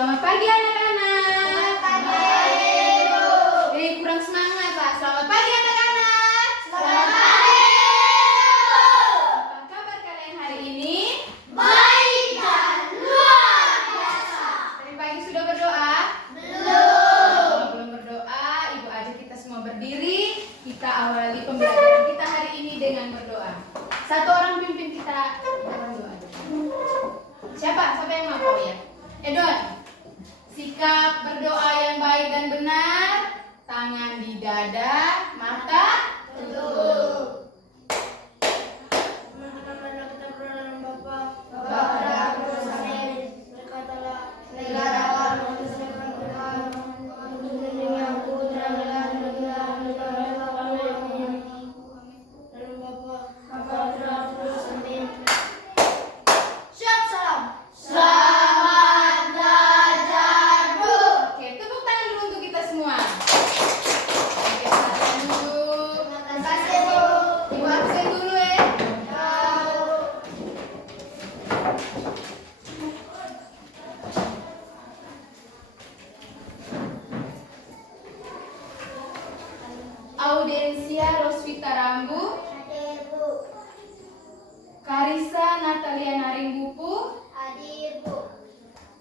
Selamat pagi anak-anak. Selamat pagi, Ibu. Kurang semangat Pak. Selamat pagi anak-anak. Selamat pagi, Ibu. Apa kabar kalian hari ini? Baik dan luar biasa. Tadi pagi sudah berdoa? Belum. Belum berdoa, Ibu ajak kita semua berdiri. Kita awali pembelajaran kita hari ini dengan berdoa. Satu orang pimpin kita dalam doa. Siapa yang mau kau ya? Edon. Sikap berdoa yang baik dan benar. Tangan di dada, mata tutup. Selamat belajar, Bu. Oke, tepuk tangan dulu untuk kita semua. Oke, absen dulu. Terima kasih, Bu. Ibu absen dulu ya. Audensia Rosvita Rambu, Hadir, Bu. Karisa Natalia Naringbupu, Hadir, Bu.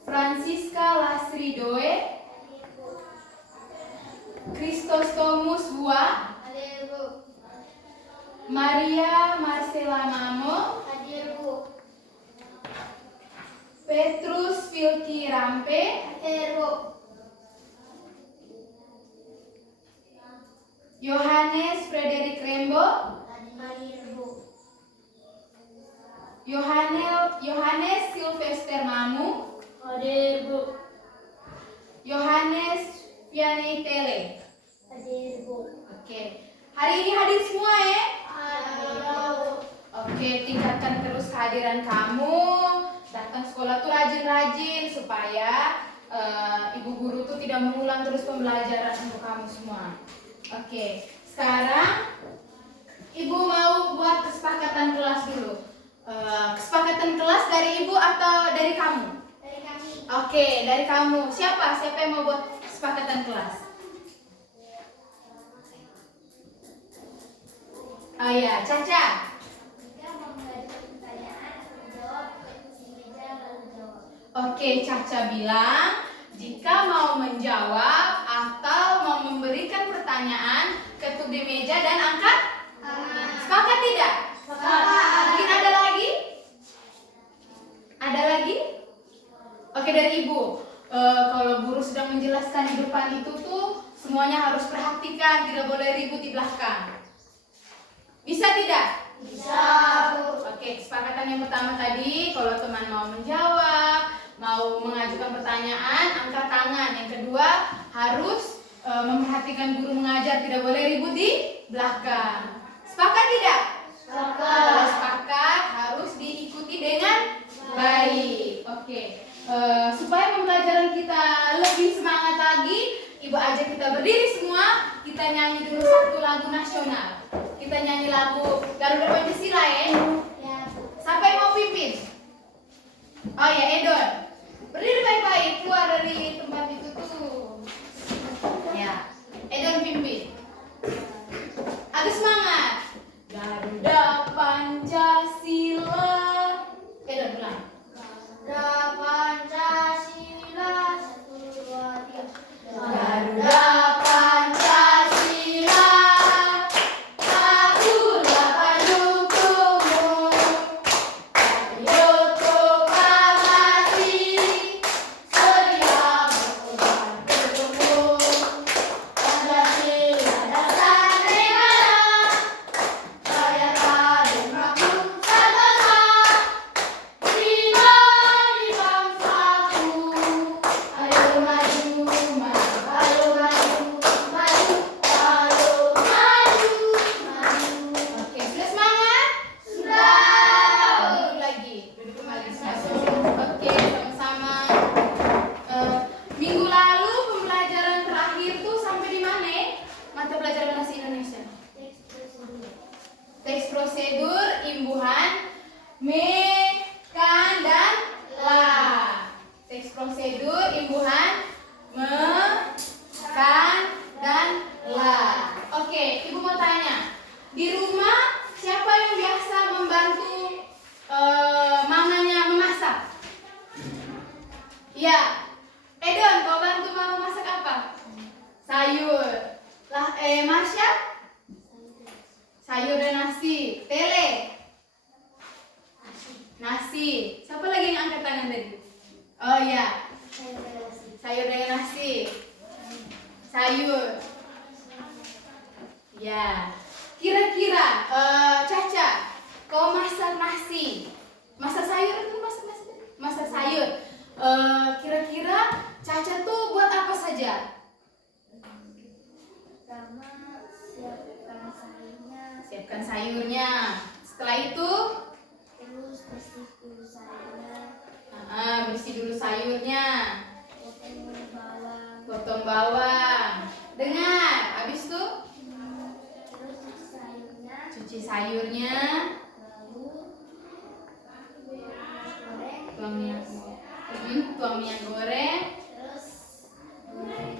Francisca Lasri Doe, Hadir, Bu. Kristostomus Bua, Hadir, Bu. Maria Marcela Mamo, Hadir, Bu. Petrus Filki Rampe, Hadir, Bu. Yohanes Frederick Rembo, Hadir, Bu. Yohanes Sylvester Mamu, Hadir, Bu. Yohanes Vianney Tele. Hadir, Bu. Oke, hari ini hadir semua ya. Hadir, Bu. Oke, tingkatkan terus kehadiran kamu. Datang sekolah tuh rajin-rajin supaya ibu guru tuh tidak mengulang terus pembelajaran untuk kamu semua. Oke, sekarang ibu mau buat kesepakatan kelas dulu. Kesepakatan kelas dari ibu atau dari kamu? Dari kami. Oke, dari kamu. Siapa yang mau buat kesepakatan kelas? Oh ya, Caca. Jika mau mengajukan pertanyaan, menjawab ke kursi meja lalu jawab. Oke, Caca bilang jika mau menjawab atau mau memberikan pertanyaan, ketuk di meja dan angkat. Sepakat tidak? Sepakat. Mungkin ada lagi? Ada lagi? Oke, dari ibu. Kalau guru sedang menjelaskan di depan itu tuh semuanya harus perhatikan, tidak boleh ribut di belakang. Bisa tidak? Bisa, Bu. Oke, kesepakatan yang pertama tadi, kalau teman mau menjawab, mau mengajukan pertanyaan, angkat tangan. Yang kedua, harus memperhatikan guru mengajar, tidak boleh ribut di belakang. Sepakat tidak? Kalau sepakat, harus diikuti dengan baik. Oke, supaya pembelajaran kita lebih semangat lagi, ibu ajak kita berdiri semua, kita nyanyi dulu satu lagu nasional. Kita nyanyi lagu Garuda Pancasila ya. Ya, Bu. Siapa yang mau pimpin? Oh ya, Edon. Berdiri baik-baik, keluar dari tempat itu tuh. Ya, Edon pimpin. Agak semangat. Garuda Pancasila. Edon ulang. Garuda Pancasila, 1, 2, 3. Garuda Pancasila, akulah pendukungmu. Ayo proklamasi nasi. Siapa lagi yang angkat tangan tadi? Oh ya, sayur dengan nasi. Sayur. Ya. Kira-kira Caca, kau masak nasi, masak sayur itu masak sayur. Kira-kira Caca tuh buat apa saja? Pertama, siapkan sayurnya. Siapkan sayurnya. Setelah itu, Terus bersih dulu sayurnya. bersih dulu sayurnya. Potong bawang. Potong bawang. Dengar, habis itu Terus cuci sayurnya. cuci sayurnya. Lalu goreng. Tuang minyak goreng. Terus goreng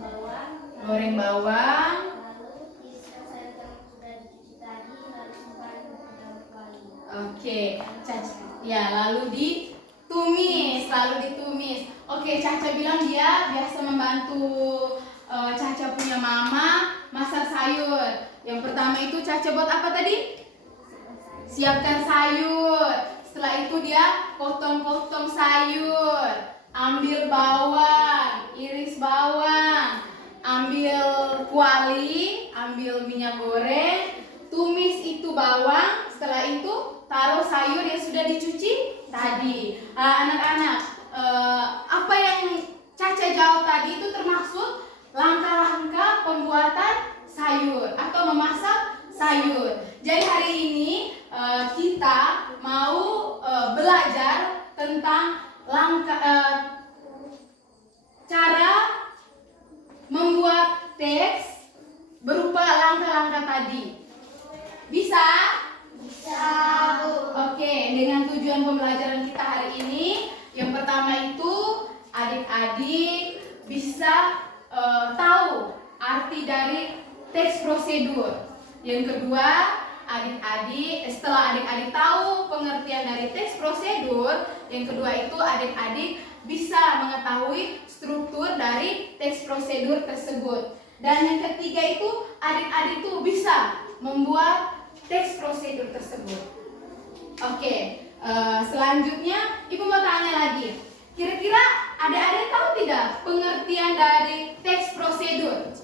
bawang. Goreng bawang. Lalu isikan sayur yang sudah dicuci tadi. Lalu simpan beberapa kali. Oke, Caca. Ya, lalu ditumis. Oke, Caca bilang dia biasa membantu Caca punya mama masak sayur. Yang pertama itu Caca buat apa tadi? Siapkan sayur. Setelah itu dia potong-potong sayur. Ambil bawang, iris bawang. Ambil kuali, ambil minyak goreng. Tumis itu bawang. Setelah itu taruh sayur yang sudah dicuci tadi. Anak-anak, apa yang Caca jawab tadi itu termasuk langkah-langkah pembuatan sayur atau memasak sayur. Jadi hari ini kita mau belajar tentang cara membuat teks berupa langkah-langkah tadi. Bisa? Bisa. Oke, dengan tujuan pembelajaran kita hari ini, yang pertama itu adik-adik bisa tahu arti dari teks prosedur. Yang kedua, setelah adik-adik tahu pengertian dari teks prosedur, yang kedua itu adik-adik bisa mengetahui struktur dari teks prosedur tersebut. Dan yang ketiga itu adik-adik tuh bisa membuat teks prosedur tersebut. Oke, selanjutnya Ibu mau tanya lagi. Kira-kira adik-adik tahu tidak pengertian dari teks prosedur?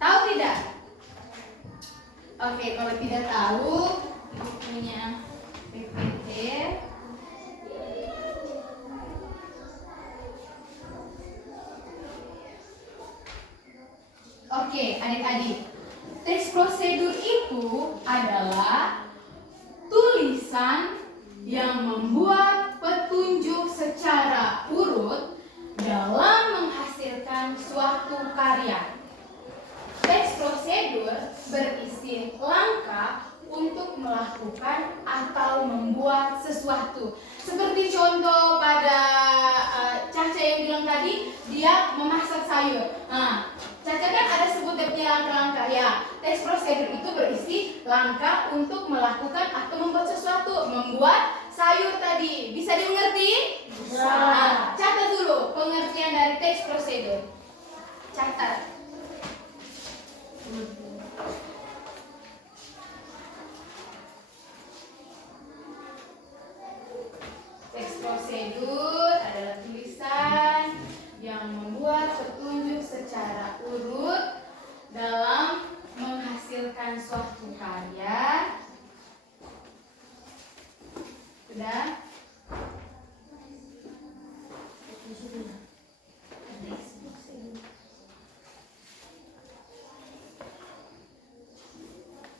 Tahu tidak? Oke, kalau tidak tahu, Ibu punya PPT. Oke, adik-adik. Teks prosedur itu adalah tulisan yang membuat petunjuk secara urut dalam menghasilkan suatu karya. Teks prosedur berisi langkah untuk melakukan atau membuat sesuatu. Seperti contoh pada Caca yang bilang tadi, dia memasak sayur. Caca kan ada sebut dia punya langkah-langkah. Ya, teks prosedur itu berisi langkah untuk melakukan atau membuat sesuatu. Membuat sayur tadi. Bisa dimengerti? Bisa. Catat dulu pengertian dari teks prosedur. Catat. Teks prosedur adalah tulisan yang membuat petunjuk secara urut dalam menghasilkan suatu karya. Sudah?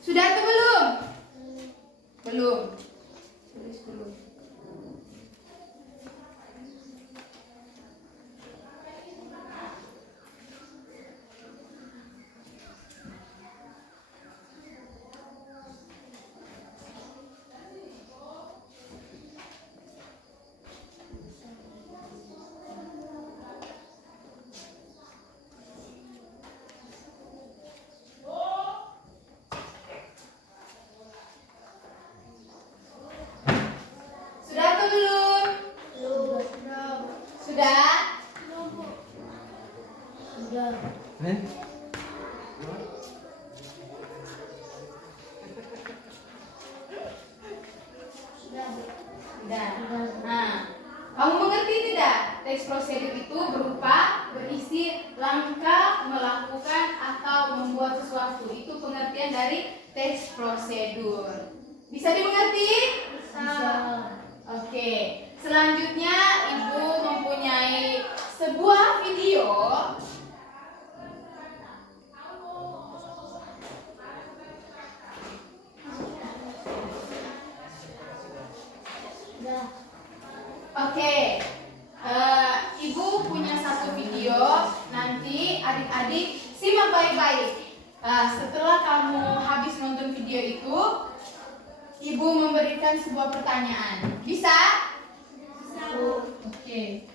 Sudah atau belum? Belum. Tulis dulu. Tidak. Nah, kamu mengerti tidak? Teks prosedur itu berupa berisi langkah melakukan atau membuat sesuatu. Itu pengertian dari teks prosedur. Bisa dimengerti? Bisa. Oke. Selanjutnya Ibu mempunyai sebuah video. Oke, Ibu punya satu video, nanti adik-adik simak baik-baik. Setelah kamu habis nonton video itu, Ibu memberikan sebuah pertanyaan. Bisa? Bisa. Oke.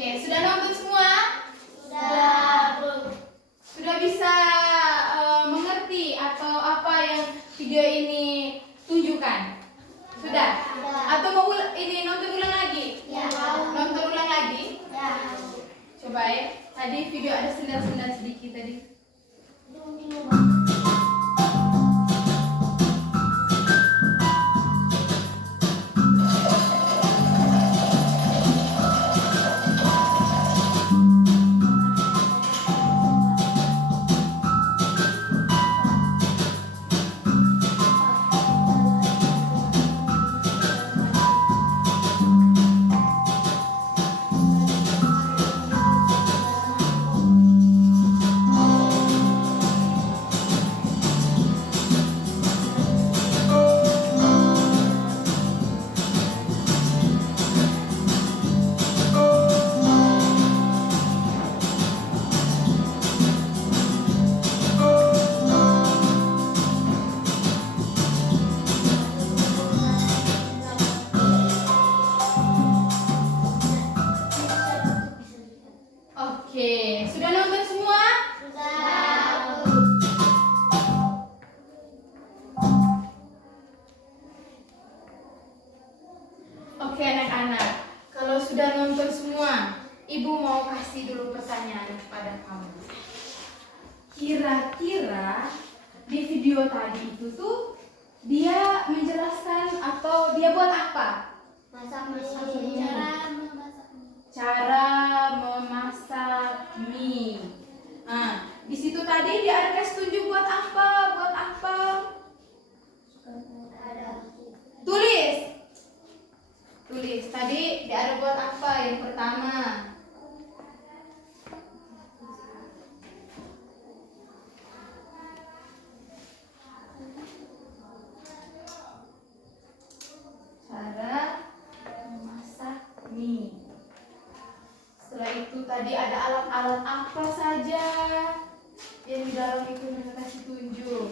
Oke, sudah nonton semua? Sudah. Sudah bisa mengerti atau apa yang video ini tunjukkan? Sudah? Sudah. Atau mau ini nonton ulang lagi? Ya. Nonton ulang lagi? Ya. Coba ya. Tadi video ada sendal-sendal sedikit tadi. Oke, sudah nonton semua? Sudah. Oke anak-anak, kalau sudah nonton semua, Ibu mau kasih dulu pertanyaan kepada kamu. Kira-kira di video tadi itu tuh dia menjelaskan atau dia buat apa? Masak mie. Cara memasak mie. Nah, di situ tadi dia ada kasih tunjuk buat apa? Buat apa? Tulis. Tulis. Tadi dia ada buat apa? Yang pertama. Cara memasak mie. Setelah itu tadi ada alat-alat apa saja yang di dalam itu mereka kasih tunjuk.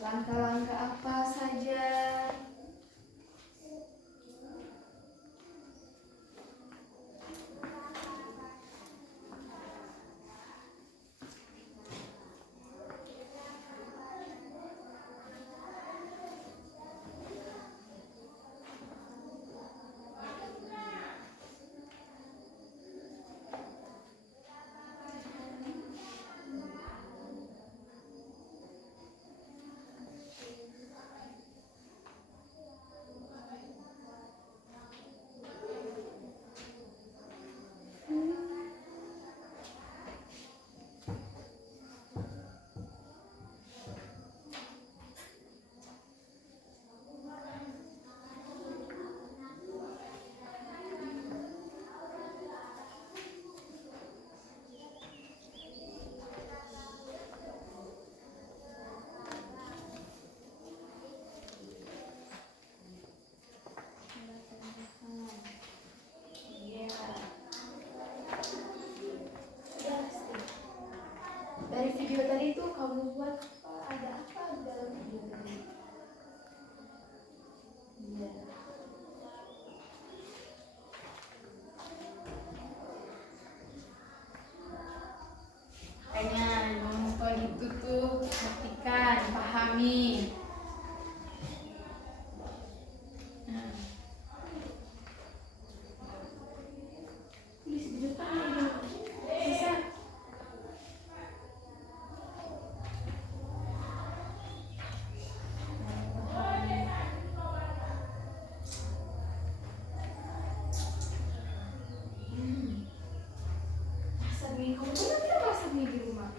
Langkah-langkah apa saja. dari video tadi tuh kamu buat apa? Ada apa di dalam video tadi? Iya. Makanya nonton itu tuh perhatikan, pahami. Nah. Tulis di depan ya. Bisa. Masak mie, kamu pernah tidak masak mie di rumah?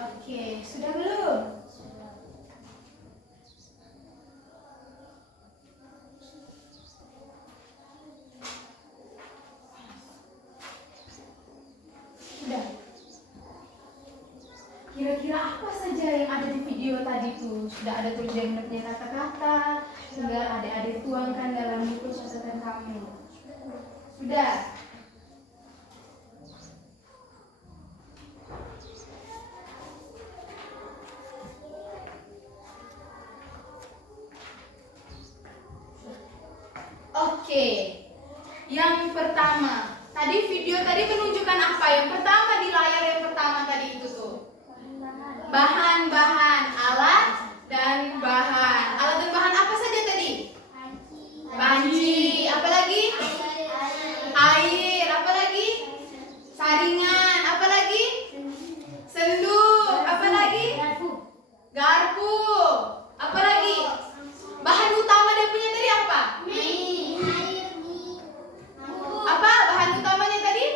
Oke, sudah belum? Sudah. Kira-kira apa saja yang ada di video tadi tuh? Sudah ada tulisan punya kata-kata, tinggal adik-adik tuangkan dalam buku catatan kamu. Sudah. Oke, yang pertama, tadi video tadi menunjukkan apa? Yang pertama di layar yang pertama tadi itu tuh bahan-bahan, alat dan bahan. Alat dan bahan apa saja tadi? Panci, apa lagi? Air, apa lagi? Saringan, apa lagi? Senduk, apa lagi? Garpu, apa lagi? Bahan utama dia punya tadi apa? Apa bahan utamanya tadi?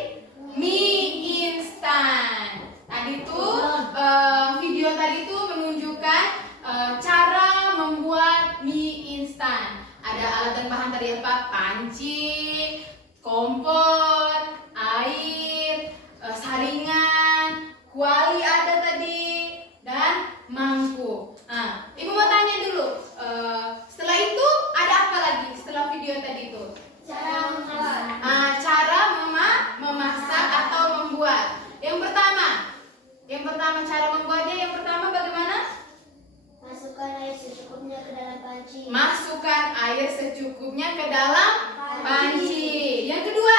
Mie instan. Tadi tuh video tadi tuh menunjukkan cara membuat mie instan. Ada alat dan bahan tadi apa? Panci, kompor, air, saringan, kuali ada tadi, dan mangkuk. Nah, Ibu mau tanya dulu. Setelah itu ada apa lagi setelah video tadi itu? Cara memasak atau membuat. Yang pertama cara membuatnya. Yang pertama bagaimana? Masukkan air secukupnya ke dalam panci. Masukkan air secukupnya ke dalam panci. Yang kedua,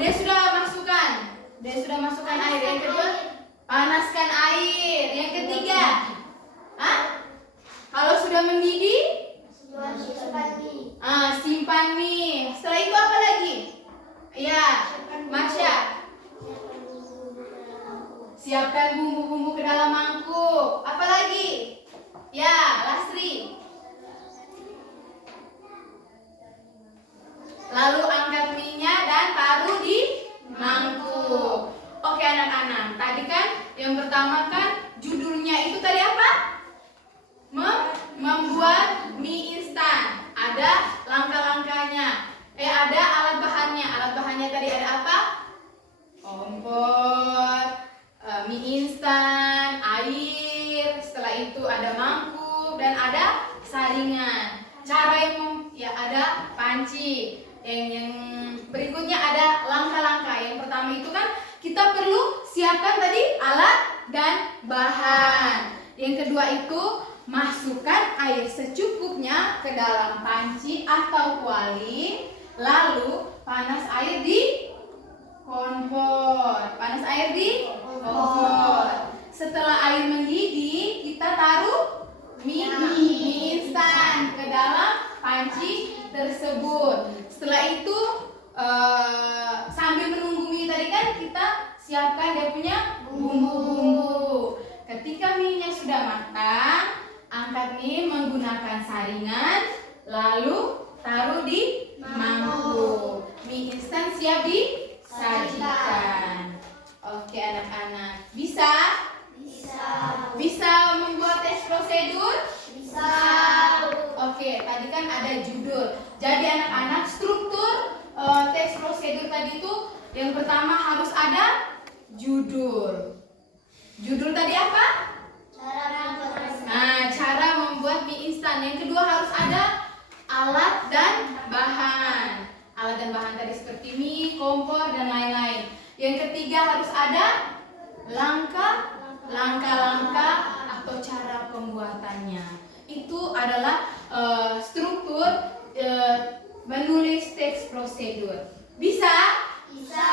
dia sudah masukkan air. Yang kedua, panaskan air. Yang ketiga, kalau sudah mendidih, simpan mie. Setelah itu apa lagi? Ya, Masya. Siapkan bumbu-bumbu ke dalam mangkuk. Apa lagi? Ya, Lasri. Lalu angkat mie-nya dan taruh di mangkuk. Oke anak-anak, tadi kan yang pertama kan judulnya itu tadi apa? Membuat mie instan. Ada langkah-langkahnya. Ada alat bahannya. Alat bahannya tadi ada apa? Kompor, itu ada mangkuk dan ada saringan. Cara yang ada panci. Yang berikutnya ada langkah-langkah. Yang pertama itu kan kita perlu siapkan tadi alat dan bahan. Yang kedua itu masukkan air secukupnya ke dalam panci atau kuali, lalu panas air di kompor. Panas air di kompor. Setelah air mendidih, kita taruh mie instan ke dalam panci tersebut. Setelah itu sambil menunggu mie tadi kan kita siapkan dia punya bumbu-bumbu. Ketika mie-nya sudah matang, angkat mie menggunakan saringan, lalu taruh di mangkuk. Mie instan siap disajikan. Oke anak-anak, bisa? Bisa membuat tes prosedur? Bisa. Oke, tadi kan ada judul. Jadi anak-anak tes prosedur tadi itu yang pertama harus ada judul. Judul tadi apa? Cara membuat mie instan. Yang kedua harus ada alat dan bahan. Alat dan bahan tadi seperti mie, kompor dan lain-lain. Yang ketiga harus ada langkah-langkah atau cara pembuatannya. Itu adalah struktur menulis teks prosedur. Bisa? Bisa.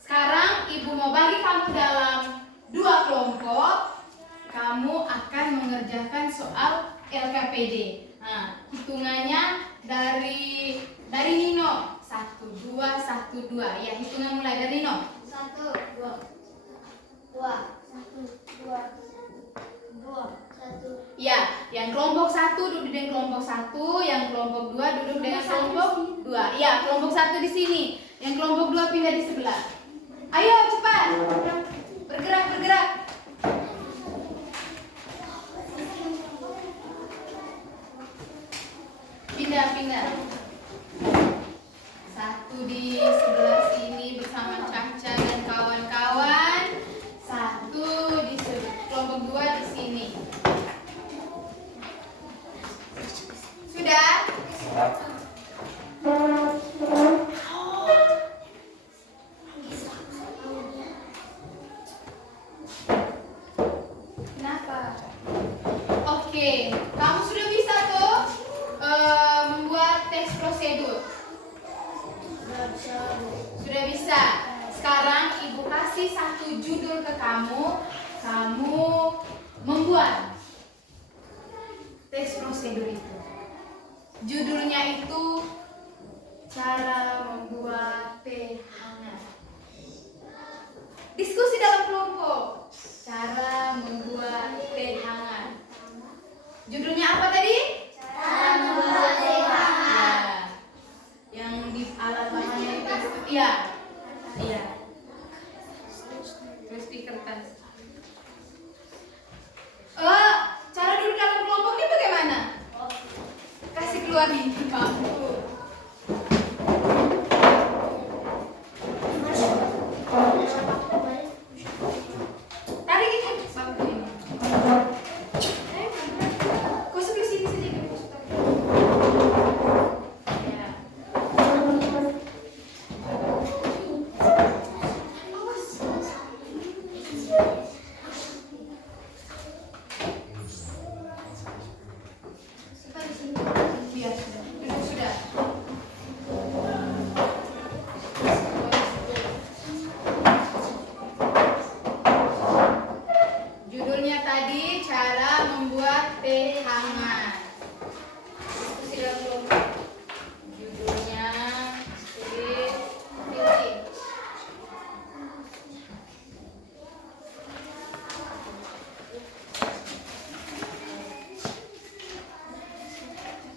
Sekarang Ibu mau bagi kamu dalam 2 kelompok. Kamu akan mengerjakan soal LKPD. Nah, hitungannya dari Nino. 1, 2, 1, 2. Ya, hitungan mulai dari Nino. 1, 2, 1, 2, 1. Ya, yang kelompok 1 duduk dengan kelompok 1, yang kelompok 2 duduk dengan kelompok 2. Ya, kelompok 1 di sini. Yang kelompok 2 pindah di sebelah. Ayo cepat. Bergerak. Pindah. 1 di sebelah sini bersama Caca dan kawan-kawan. 1 di kelompok 2 di sini. Sudah? Kenapa? Oke, kamu sudah bisa tuh membuat teks prosedur. Sudah bisa. Sekarang Ibu kasih 1 judul ke kamu. Kamu membuat teks prosedur itu. Judulnya itu cara membuat teh hangat. Diskusi dalam kelompok. Cara membuat teh hangat. Judulnya apa tadi? Cara membuat teh hangat. Ya. Yang di alat bahannya itu iya. Terus di kertas. Cara duduk dalam kelompok ini bagaimana? Kasih keluar nih kamu. Tarik ini bangku ini. Kau sebelah sini saja. Ya. Biar duduk sudah. Judulnya tadi cara membuat teh hangat. Diskusi dalam kelompok. Judulnya tulis titik.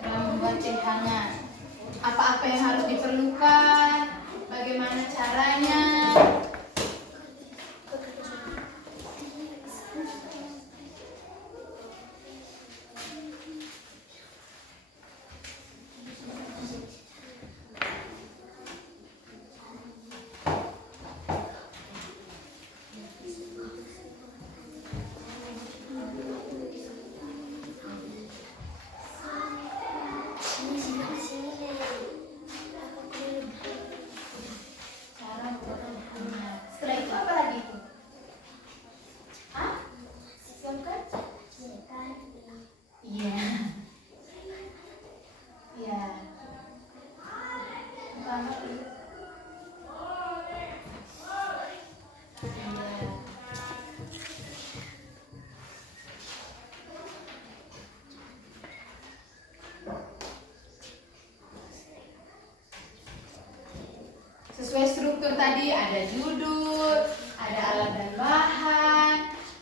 Cara membuat teh hangat. Apa-apa yang harus diperlukan? Bagaimana caranya? tadi ada judul, ada alat dan bahan,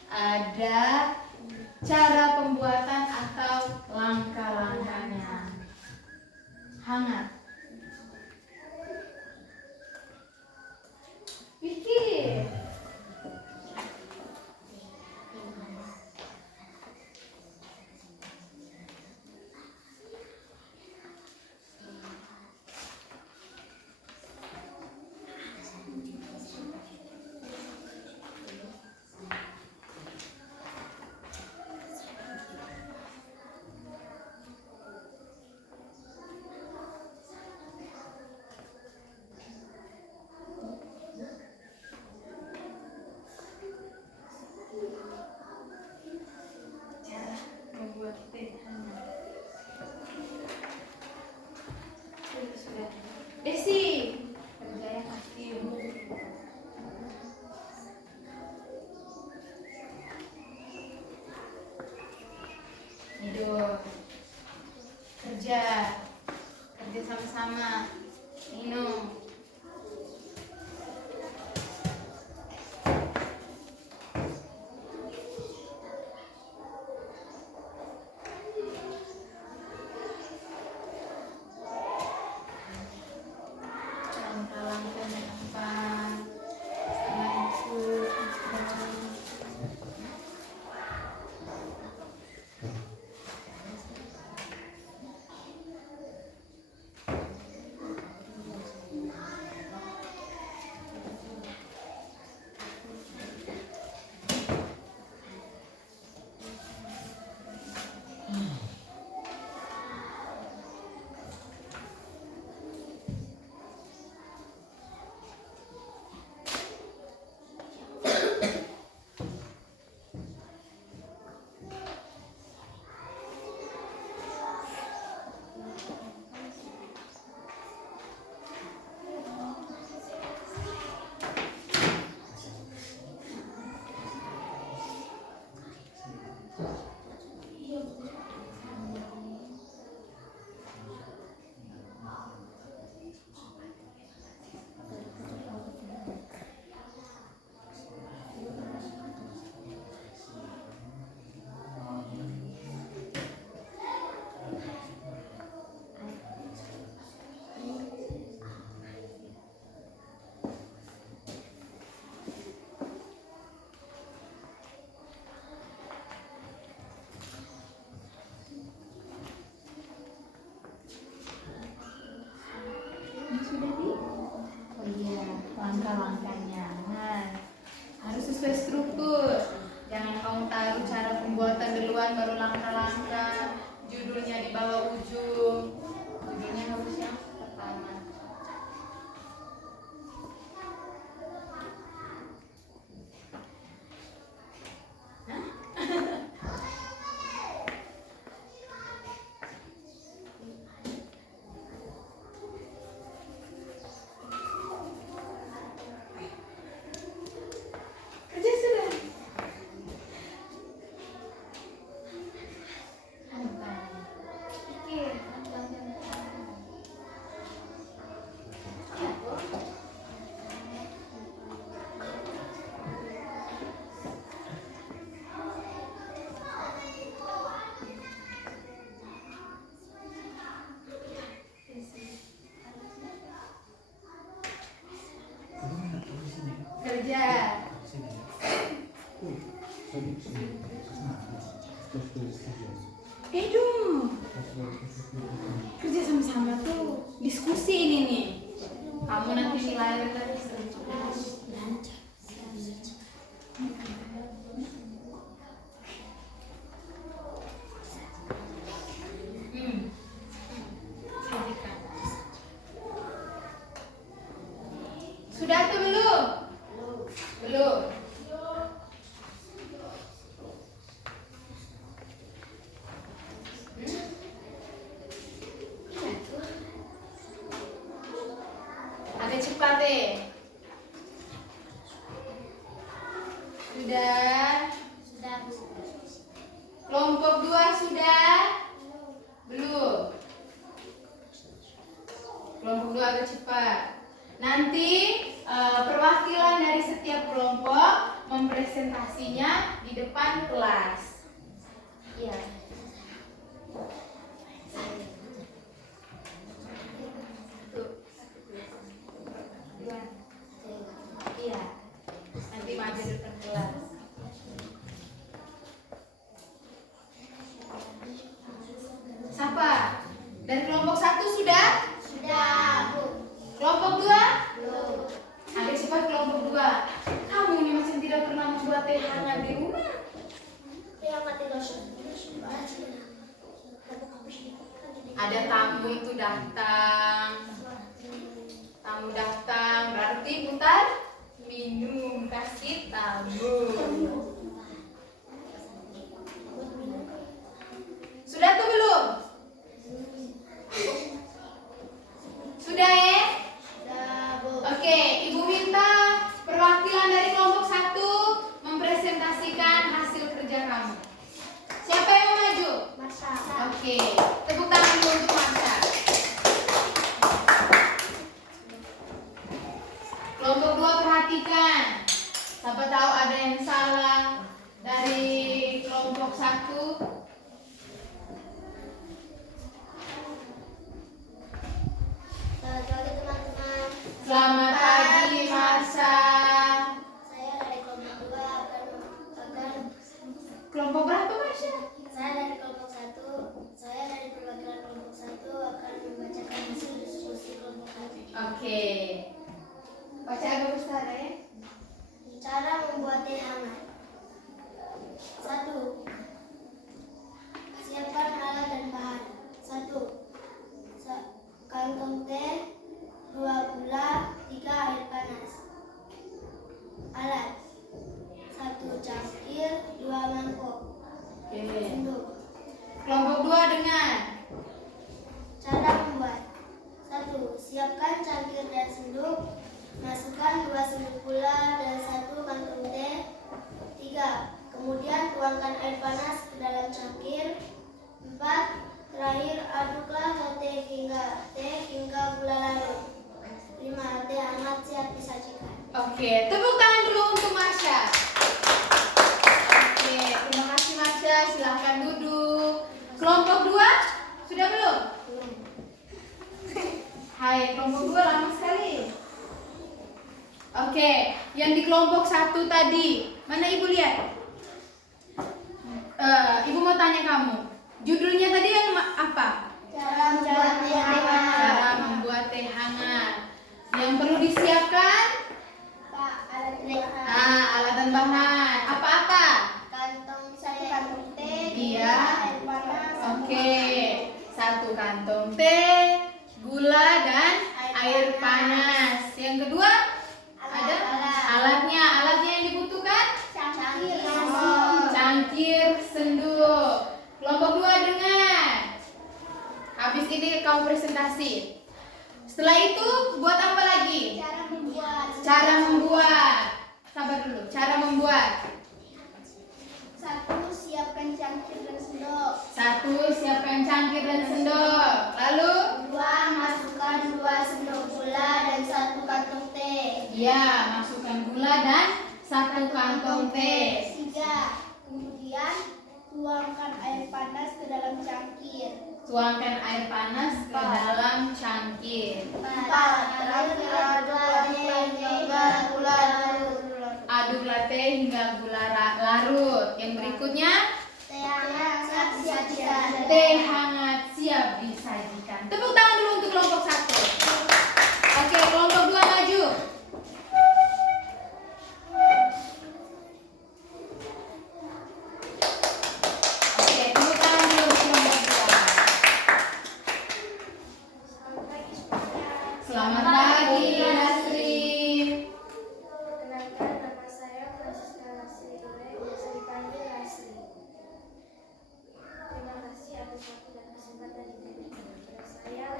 ada cara pembuatan atau langkah-langkahnya. Hangat. Pikir. Cara membuat teh hangat. Sudah. Desi, kerja yang aktif. Hidup. Kerja sama-sama. Minum. Langkah-langkahnya apa? Setelah itu apa? Ini sudah di? Oh iya, langkah-langkahnya. Nah, harus sesuai struktur. Jangan kamu taruh cara pembuatan duluan baru langkah-langkah. Judulnya di bawah ujung. Judulnya harus yang pertama. Kerja sudah. Pikir. Kerja. Dong. Kerja sama-sama tuh. Diskusi ini nih. Kamu nanti nilai lagi. Sajikan. Sudah tuh belum? Belum. Agak cepat deh. Sudah. Sudah, Bu. Kelompok 2 sudah? Belum. Kelompok 2 agak cepat. Nanti mempresentasinya di depan kelas. Iya. Iya. Nanti maju di depan kelas. Siapa? Dari kelompok 1 sudah? Sudah, Bu. Kelompok 2? Belum. Adik cepat kelompok 2. Kamu ini masih tidak pernah membuat teh hangat di rumah. Yang mati dosa. Ada tamu itu datang. Tamu datang berarti putar minum, kasih tamu. Sudah tuh belum? Sudah ya? Sudah, Bu. Oke, Ibu minta perwakilan dari kelompok 1 mempresentasikan hasil kerja kamu. Siapa yang mau maju? Marsha. Oke, tepuk tangan dulu untuk Marsha. Kelompok 2 perhatikan. Siapa tahu ada yang salah dari kelompok 1. Selamat pagi, teman-teman. Selamat pagi Marsha. Saya dari kelompok 2 akan Kelompok berapa Marsha? saya dari kelompok 1. Saya dari perwakilan kelompok 1 akan membacakan hasil diskusi kelompok 1. Oke. Baca agak besar ya. Cara membuat teh hangat. 1. Siapkan alat dan bahan. 1. Kantong teh, 2 gula, 3 air panas. Alat. 1 cangkir, 2 mangkok. Oke. Sendok. Kelompok 2 dengan Cara membuat. 1. Siapkan cangkir dan sendok. Masukkan 2 sendok gula dan 1 kantong teh. 3. Kemudian tuangkan air panas ke dalam cangkir. 4. Terakhir aduklah teh hingga gula larut. 5. Teh hangat siap disajikan. Oke, tepuk tangan dulu untuk Marsha. Oke, terima kasih Marsha. Silahkan duduk. Kelompok 2 sudah belum? Belum. Hai, kelompok 2 lama sekali. Oke, yang di kelompok 1 tadi, mana Ibu lihat? Ibu mau tanya kamu. Judulnya tadi yang apa? Cara membuat teh hangat. Cara membuat teh hangat. Yang perlu disiapkan? Pak, alat bahan. Alat dan bahan. Apa-apa? Kantong teh. Iya. Air panas. Oke. 1 kantong teh, gula dan air panas. Yang kedua? Ada alatnya. Alatnya yang dibutuhkan? Cangkir. Cangkir, sendok. Kelompok 2 dengar. Habis ini kamu presentasi. Setelah itu buat apa lagi? Cara membuat. Cara membuat. Sabar dulu. Cara membuat. 1. Siapkan cangkir dan sendok. 1. Siapkan cangkir dan sendok. Lalu? 2. Masukkan 2 sendok gula dan 1 kantong teh. Ya, masukkan gula dan 1 kantong teh. 3. Kemudian tuangkan air panas ke dalam cangkir. Tuangkan air panas ke dalam cangkir. 4. Terakhir aduklah teh hingga gula larut. Aduklah teh hingga gula larut. Yang berikutnya, Teh hangat siap disajikan. teh hangat siap disajikan. Tepuk tangan dulu untuk kelompok 1. Oke, kelompok 2 maju. Oke, tepuk tangan dulu untuk kelompok 2. Selamat pagi, Nasri. Perkenalkan, nama saya Francisca Nasri Dore, biasa dipanggil Nasri. Terima kasih atas waktu dan kesempatan yang diberikan kepada saya.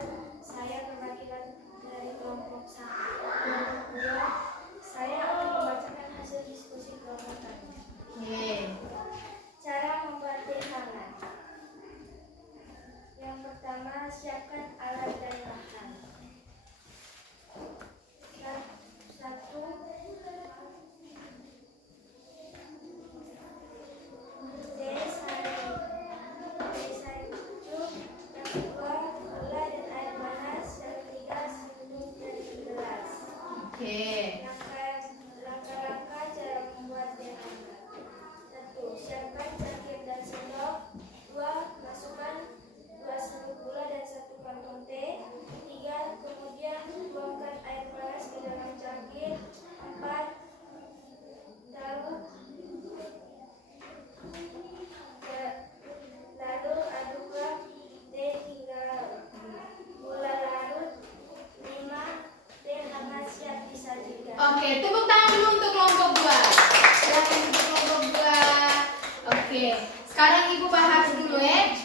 Sekarang Ibu bahas dulu ya.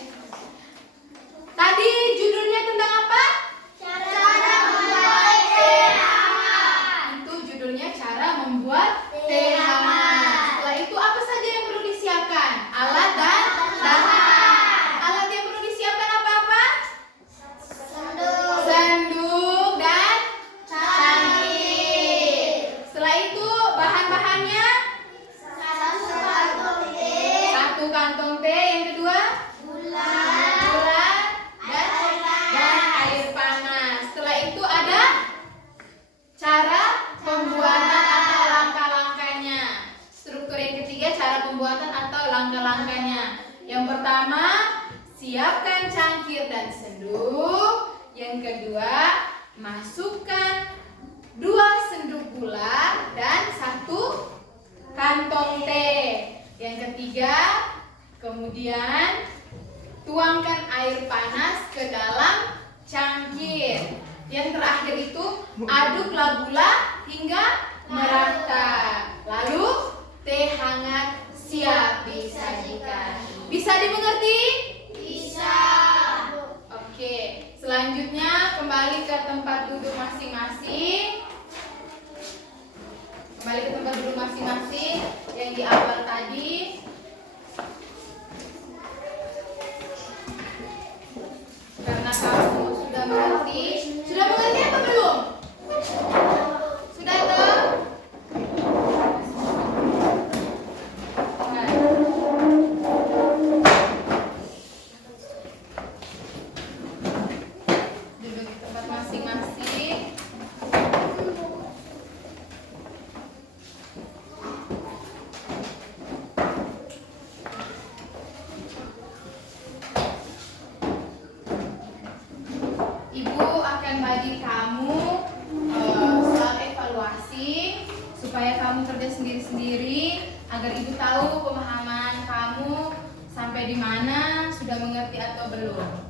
Tadi judulnya tentang apa? Cara membuat teh hangat. Itu judulnya cara membuat teh hangat. Setelah itu apa saja yang perlu disiapkan? Alat dan bahan. Alat yang perlu disiapkan apa-apa? Senduk dan cangkir. Setelah itu bahan-bahannya? Satu kantong teh. Yang kedua? Gula dan air panas. Setelah itu ada cara pembuatan atau langkah-langkahnya. Struktur yang ketiga, cara pembuatan atau langkah-langkahnya. Yang pertama, siapkan cangkir dan senduk. Yang kedua, masukkan 2 sendok gula dan 1 kantong teh. Yang ketiga, kemudian tuangkan air panas ke dalam cangkir. Yang terakhir itu aduklah gula hingga merata. Lalu teh hangat siap disajikan. Bisa dimengerti? Bisa. Oke, selanjutnya kembali ke tempat duduk masing-masing. Kembali ke tempat duduk masing-masing yang di awal tadi. Karena kamu sudah mengerti. Sudah mengerti apa belum? Sudah toh? Nah. Duduk di tempat masing-masing. Ibu akan bagi kamu soal evaluasi supaya kamu kerja sendiri-sendiri agar ibu tahu pemahaman kamu sampai di mana, sudah mengerti atau belum.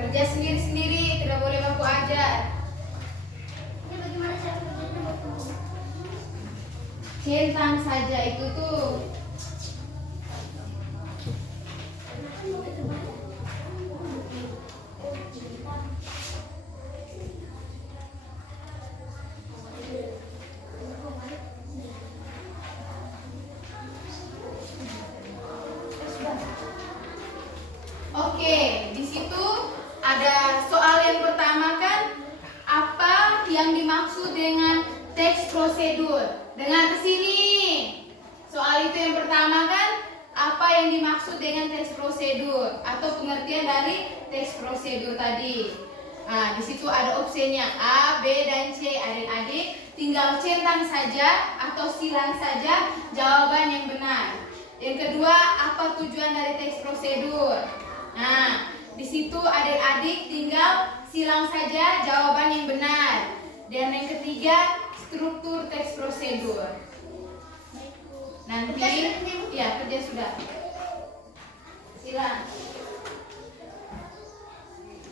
Kerja sendiri-sendiri, tidak boleh baku ajar. Ini bagaimana cara kerjanya, Bapak? Centang saja itu tuh. Oke, di situ ada soal yang pertama kan, apa yang dimaksud dengan teks prosedur? Dengar ke sini. Soal itu yang pertama kan, apa yang dimaksud dengan teks prosedur atau pengertian dari teks prosedur tadi. Nah, di situ ada opsinya A, B, dan C. Adik-adik tinggal centang saja atau silang saja jawaban yang benar. Yang kedua, apa tujuan dari teks prosedur? Nah, di situ adik-adik tinggal silang saja jawaban yang benar. Dan yang ketiga, struktur teks prosedur. Nanti, ya kerja sudah. Silang.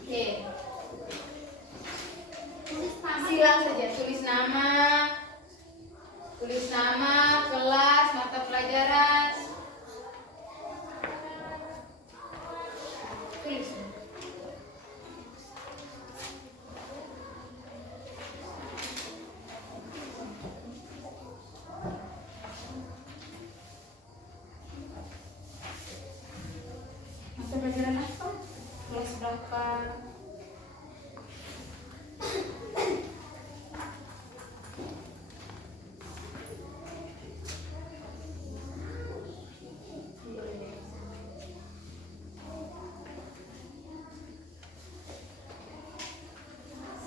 Oke. Silang saja, tulis nama, kelas, mata pelajaran. Tulis. Mata pelajaran apa? Kelas berapa?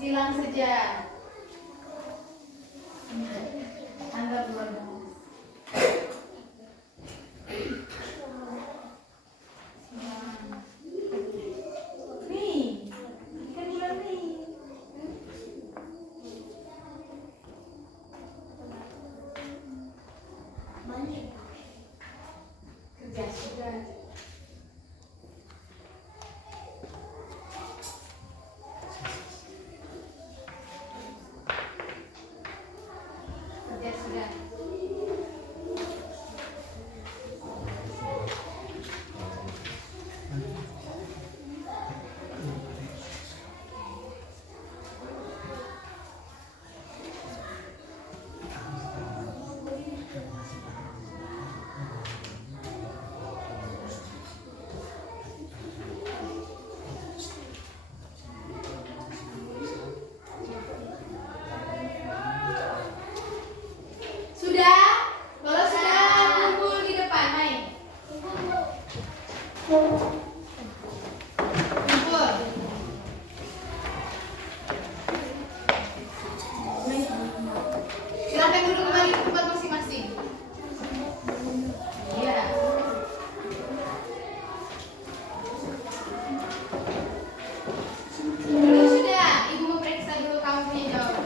Silang saja. Tanggal 12. Kumpul. Silakan duduk kembali ke tempat masing-masing. Iya. Duduk sudah. Ibu mau periksa dulu kamu punya jawaban.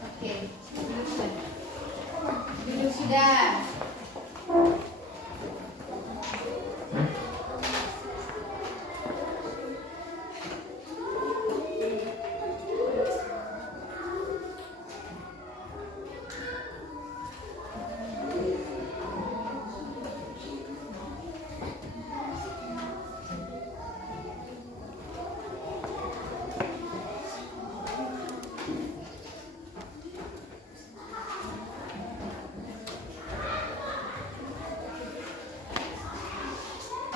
Oke. Duduk sudah. Duduk sudah.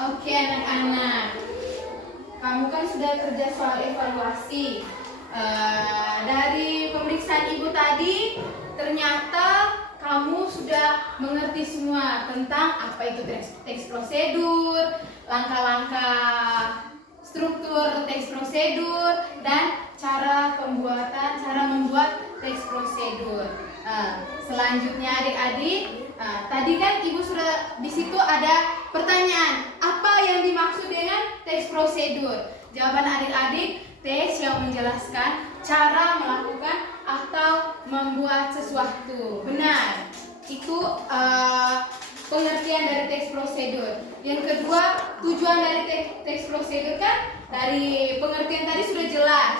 Oke anak-anak, kamu kan sudah kerja soal evaluasi. Dari pemeriksaan ibu tadi, ternyata kamu sudah mengerti semua tentang apa itu teks prosedur, langkah-langkah struktur teks prosedur, dan cara membuat teks prosedur. Selanjutnya adik-adik, tadi kan ibu sudah di situ ada pertanyaan, apa yang dimaksud dengan teks prosedur? Jawaban adik-adik, teks yang menjelaskan cara melakukan atau membuat sesuatu. Benar, itu pengertian dari teks prosedur. Yang kedua, tujuan dari teks prosedur kan dari pengertian tadi sudah jelas.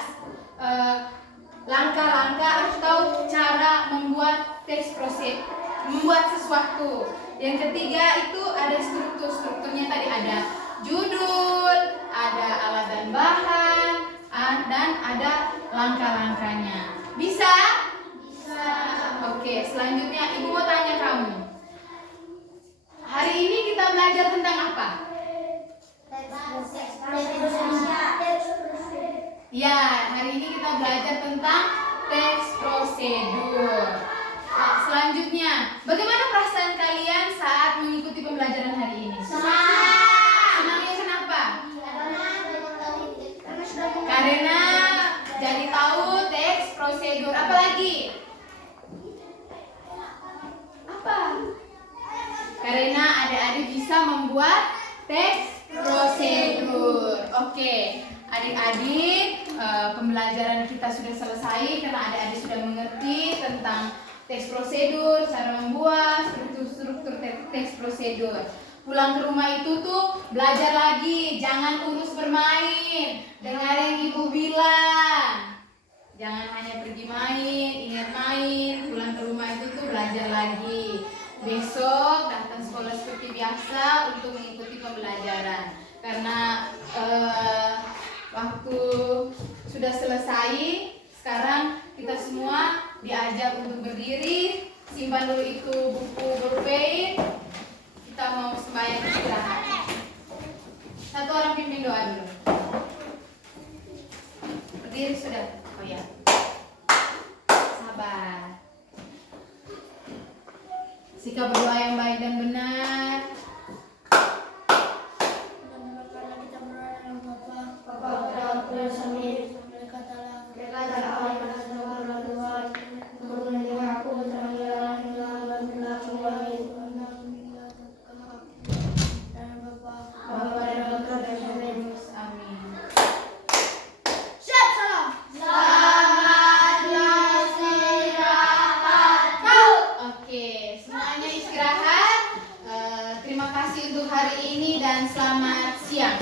Langkah-langkah atau cara membuat teks prosedur, membuat sesuatu. Yang ketiga itu ada strukturnya tadi ada judul, ada alat dan bahan, dan ada langkah-langkahnya. Bisa? Bisa. Oke, selanjutnya ibu mau tanya kamu. Hari ini kita belajar tentang apa? Ya, hari ini kita belajar tentang teks prosedur. Selanjutnya, bagaimana perasaan kalian saat mengikuti pembelajaran hari ini? Senangnya kenapa? Karena jadi tahu teks prosedur. Apa lagi? Apa? Karena adik-adik bisa membuat teks prosedur. Oke, adik-adik, pembelajaran kita sudah selesai karena adik-adik sudah mengerti tentang teks prosedur, cara membuat struktur teks prosedur. Pulang ke rumah itu tuh belajar lagi, jangan urus bermain. Dengar yang ibu bilang. Jangan hanya pergi main, ingat main. Pulang ke rumah itu tuh belajar lagi. Besok datang sekolah seperti biasa untuk mengikuti pembelajaran. Karena waktu sudah selesai, sekarang kita semua diajak untuk berdiri, simpan dulu itu buku berpeit. Kita mau sembahyang istirahat. Satu orang pimpin doa dulu. Berdiri sudah. Oh ya. Sabar. Sikap berdoa yang baik dan benar. Terima kasih untuk hari ini dan selamat siang.